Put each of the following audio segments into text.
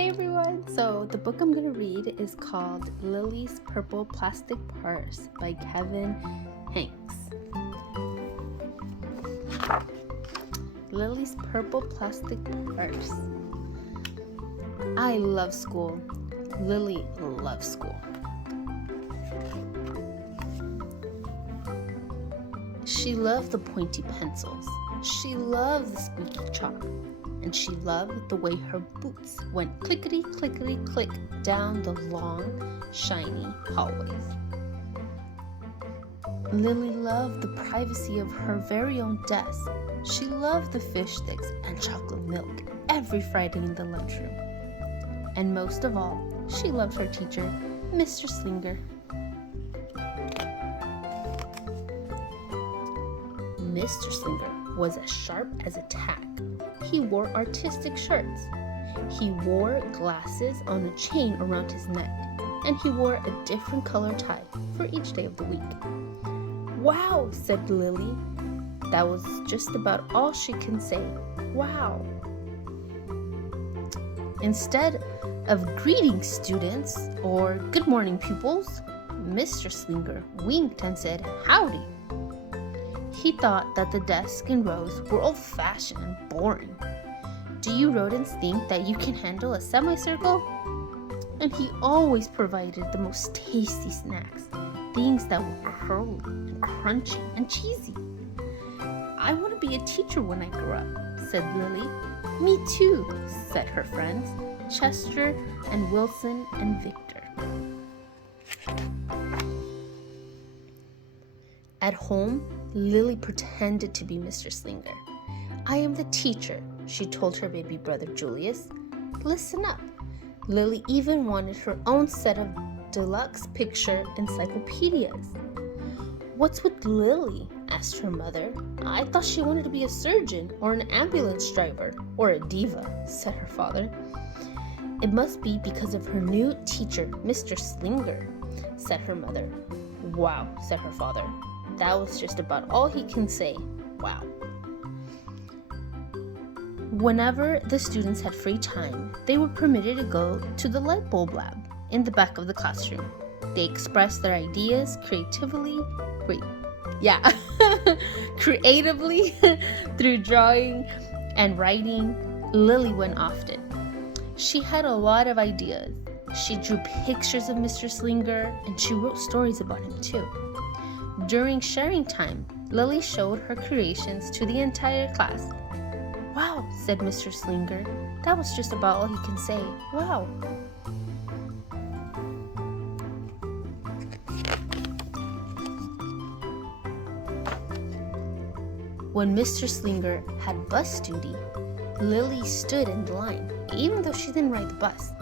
Hey everyone! So the book I'm going to read is called Lilly's Purple Plastic Purse by Kevin Hanks. Lilly's Purple Plastic Purse. I love school. Lilly loves school. She loved the pointy pencils. She loved the squeaky chalk. And she loved the way her boots went clickety, clickety, click down the long, shiny hallways. Lilly loved the privacy of her very own desk. She loved the fish sticks and chocolate milk every Friday in the lunchroom. And most of all, she loved her teacher, Mr. Slinger. Mr. Slinger was as sharp as a tack. He wore artistic shirts. He wore glasses on a chain around his neck, and he wore a different color tie for each day of the week. "Wow," said Lilly. That was just about all she can say. Wow. Instead of greeting students or good morning pupils, Mr. Slinger winked and said howdy. He thought that the desks and rows were old-fashioned and boring. Do you rodents think that you can handle a semicircle? And he always provided the most tasty snacks, things that were curly and crunchy and cheesy. "I want to be a teacher when I grow up," said Lilly. "Me too," said her friends, Chester and Wilson and Victor. At home, Lilly pretended to be Mr. Slinger. "I am the teacher," she told her baby brother Julius. "Listen up." Lilly even wanted her own set of deluxe picture encyclopedias. "What's with Lilly?" asked her mother. "I thought she wanted to be a surgeon or an ambulance driver or a diva," said her father. "It must be because of her new teacher, Mr. Slinger," said her mother. "Wow," said her father. That was just about all he can say. Wow. Whenever the students had free time, they were permitted to go to the light bulb lab in the back of the classroom. They expressed their ideas creatively through drawing and writing. Lilly went often. She had a lot of ideas. She drew pictures of Mr. Slinger, and she wrote stories about him too. During sharing time, Lilly showed her creations to the entire class. "Wow," said Mr. Slinger. That was just about all he can say. Wow. When Mr. Slinger had bus duty, Lilly stood in the line, even though she didn't ride the bus.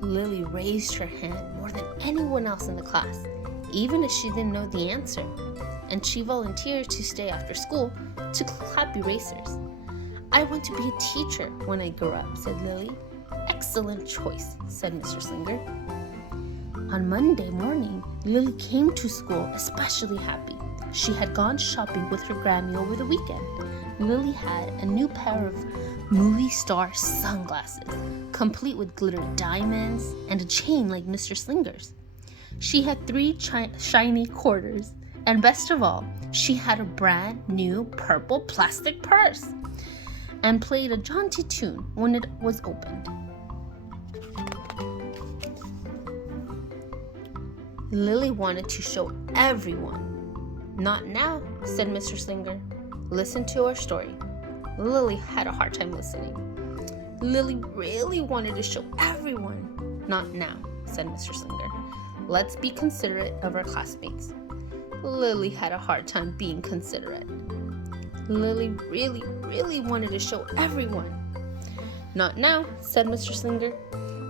Lilly raised her hand more than anyone else in the class, even if she didn't know the answer, and she volunteered to stay after school to clap erasers. "I want to be a teacher when I grow up," said Lilly. "Excellent choice," said Mr. Slinger. On Monday morning, Lilly came to school especially happy. She had gone shopping with her Grammy over the weekend. Lilly had a new pair of movie star sunglasses, complete with glittery diamonds and a chain like Mr. Slinger's. She had 3 shiny quarters, and best of all, she had a brand new purple plastic purse and played a jaunty tune when it was opened. Lilly wanted to show everyone. "Not now," said Mr. Slinger. "Listen to our story." Lilly had a hard time listening. Lilly really wanted to show everyone. "Not now," said Mr. Slinger. "Let's be considerate of our classmates." Lilly had a hard time being considerate. Lilly really wanted to show everyone. "Not now," said Mr. Slinger.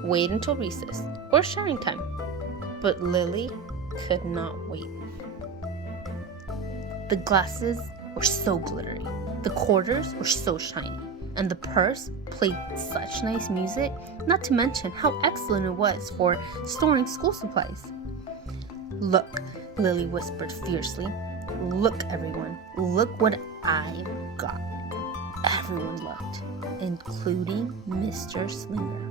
"Wait until recess or sharing time." But Lilly could not wait. The glasses were so glittery, the quarters were so shiny, and the purse played such nice music, not to mention how excellent it was for storing school supplies. "Look," Lilly whispered fiercely. "Look, everyone, look what I've got." Everyone looked, including Mr. Slinger.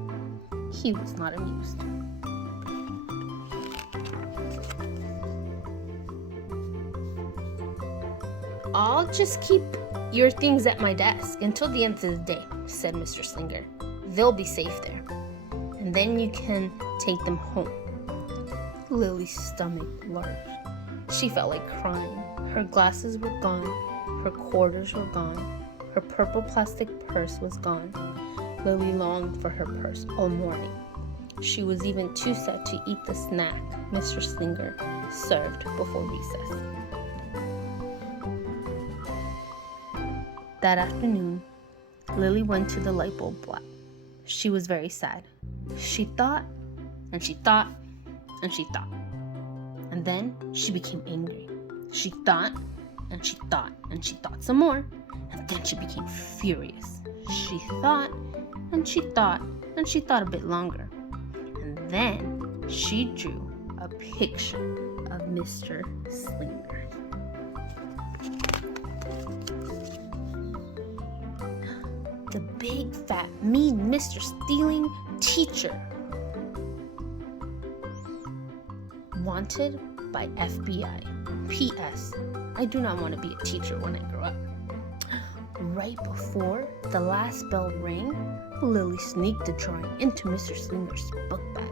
He was not amused. "I'll just keep your things at my desk until the end of the day," said Mr. Slinger. "They'll be safe there, and then you can take them home." Lily's stomach lurched. She felt like crying. Her glasses were gone. Her quarters were gone. Her purple plastic purse was gone. Lily longed for her purse all morning. She was even too sad to eat the snack Mr. Slinger served before recess. That afternoon, Lily went to the light bulb lab. She was very sad. She thought, and she thought, and she thought. And then she became angry. She thought, and she thought, and she thought some more. And then she became furious. She thought, and she thought, and she thought a bit longer. And then she drew a picture of Mr. Slinger. The big, fat, mean Mr. Stealing teacher. Wanted by FBI. P.S. I do not want to be a teacher when I grow up. Right before the last bell rang, Lily sneaked the drawing into Mr. Slinger's book bag.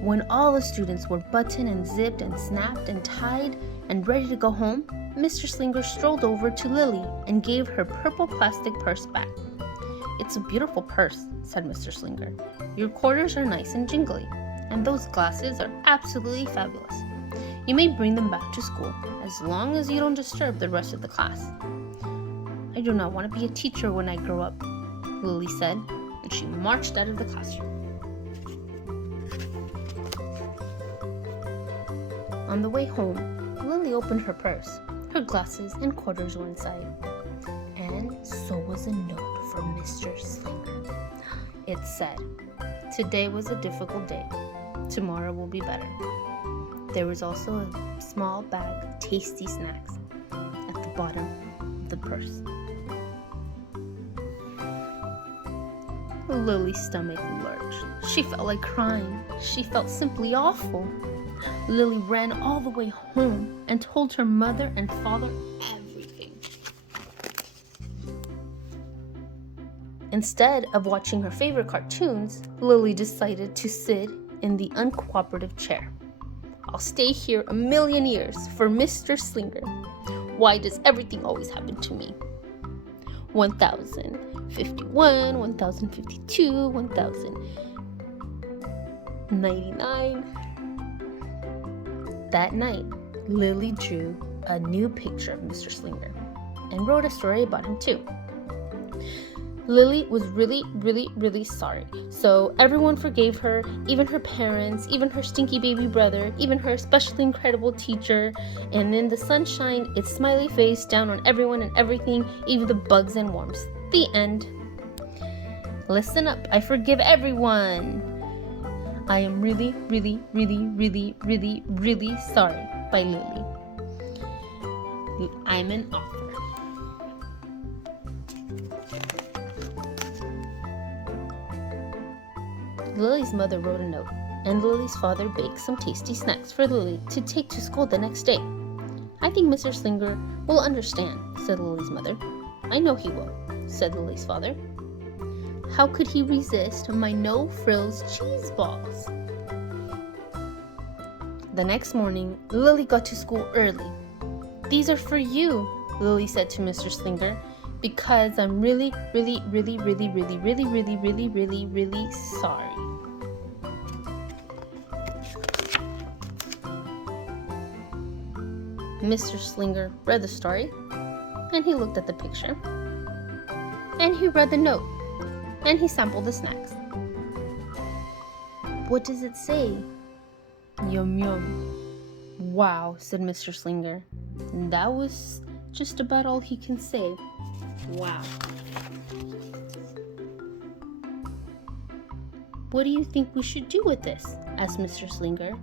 When all the students were buttoned and zipped and snapped and tied and ready to go home, Mr. Slinger strolled over to Lily and gave her purple plastic purse back. "It's a beautiful purse," said Mr. Slinger. "Your quarters are nice and jingly, and those glasses are absolutely fabulous. You may bring them back to school as long as you don't disturb the rest of the class." "I do not want to be a teacher when I grow up," Lily said, and she marched out of the classroom. On the way home, Lily opened her purse. Her glasses and quarters were inside. And so was a note from Mr. Slinger. It said, "Today was a difficult day. Tomorrow will be better." There was also a small bag of tasty snacks at the bottom of the purse. Lily's stomach lurched. She felt like crying. She felt simply awful. Lily ran all the way home and told her mother and father everything. Instead of watching her favorite cartoons, Lily decided to sit in the uncooperative chair. "I'll stay here a million years for Mr. Slinger. Why does everything always happen to me? 1051, 1052, 1099. That night, Lily drew a new picture of Mr. Slinger and wrote a story about him too. Lily was really sorry, so everyone forgave her, even her parents, even her stinky baby brother, even her especially incredible teacher, and then the sun shined its smiley face down on everyone and everything, even the bugs and worms. The end. Listen up, I forgive everyone. I am really sorry, by Lily. I'm an author. Lily's mother wrote a note, and Lily's father baked some tasty snacks for Lily to take to school the next day. "I think Mr. Slinger will understand," said Lily's mother. "I know he will," said Lily's father. "How could he resist my no-frills cheese balls?" The next morning, Lily got to school early. "These are for you," Lily said to Mr. Slinger, "because I'm really sorry." Mr. Slinger read the story, and he looked at the picture, and he read the note, and he sampled the snacks. "What does it say?" "Yum yum." "Wow," said Mr. Slinger. And that was just about all he can say. Wow. "What do you think we should do with this?" asked Mr. Slinger.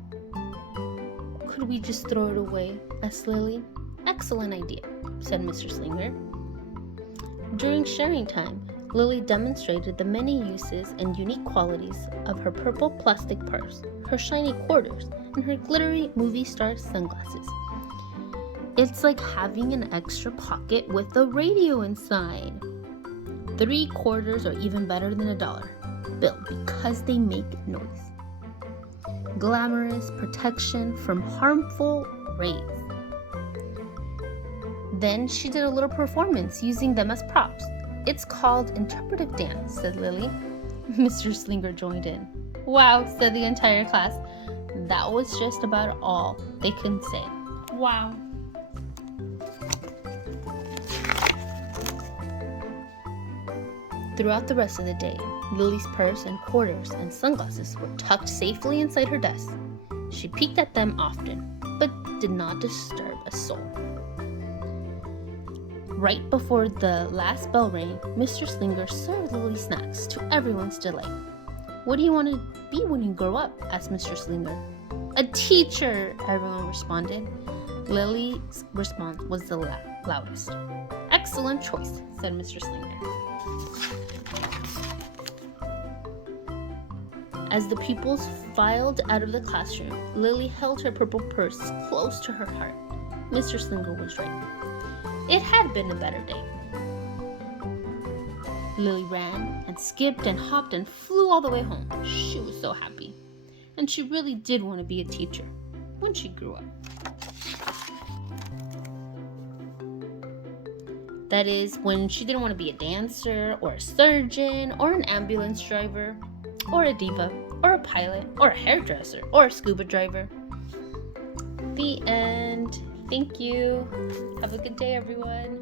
"Could we just throw it away?" asked Lily. "Excellent idea," said Mr. Slinger. During sharing time, Lily demonstrated the many uses and unique qualities of her purple plastic purse, her shiny quarters, and her glittery movie star sunglasses. It's like having an extra pocket with a radio inside. 3 quarters are even better than $1 bill because they make noise. Glamorous protection from harmful rays. Then she did a little performance using them as props. It's called interpretive dance, said Lily. Mr. Slinger joined in. Wow, said the entire class. That was just about all they could say. Wow. Throughout the rest of the day, Lily's purse and quarters and sunglasses were tucked safely inside her desk. She peeked at them often, but did not disturb a soul. Right before the last bell rang, Mr. Slinger served Lily snacks to everyone's delight. What do you want to be when you grow up? Asked Mr. Slinger. A teacher, everyone responded. Lily's response was the loudest. Excellent choice, said Mr. Slinger. As the pupils filed out of the classroom, Lily held her purple purse close to her heart. Mr. Slinger was right. It had been a better day. Lily ran and skipped and hopped and flew all the way home. She was so happy. And she really did want to be a teacher when she grew up. That is, when she didn't want to be a dancer or a surgeon or an ambulance driver or a diva or a pilot or a hairdresser or a scuba driver. The end. Thank you. Have a good day, everyone.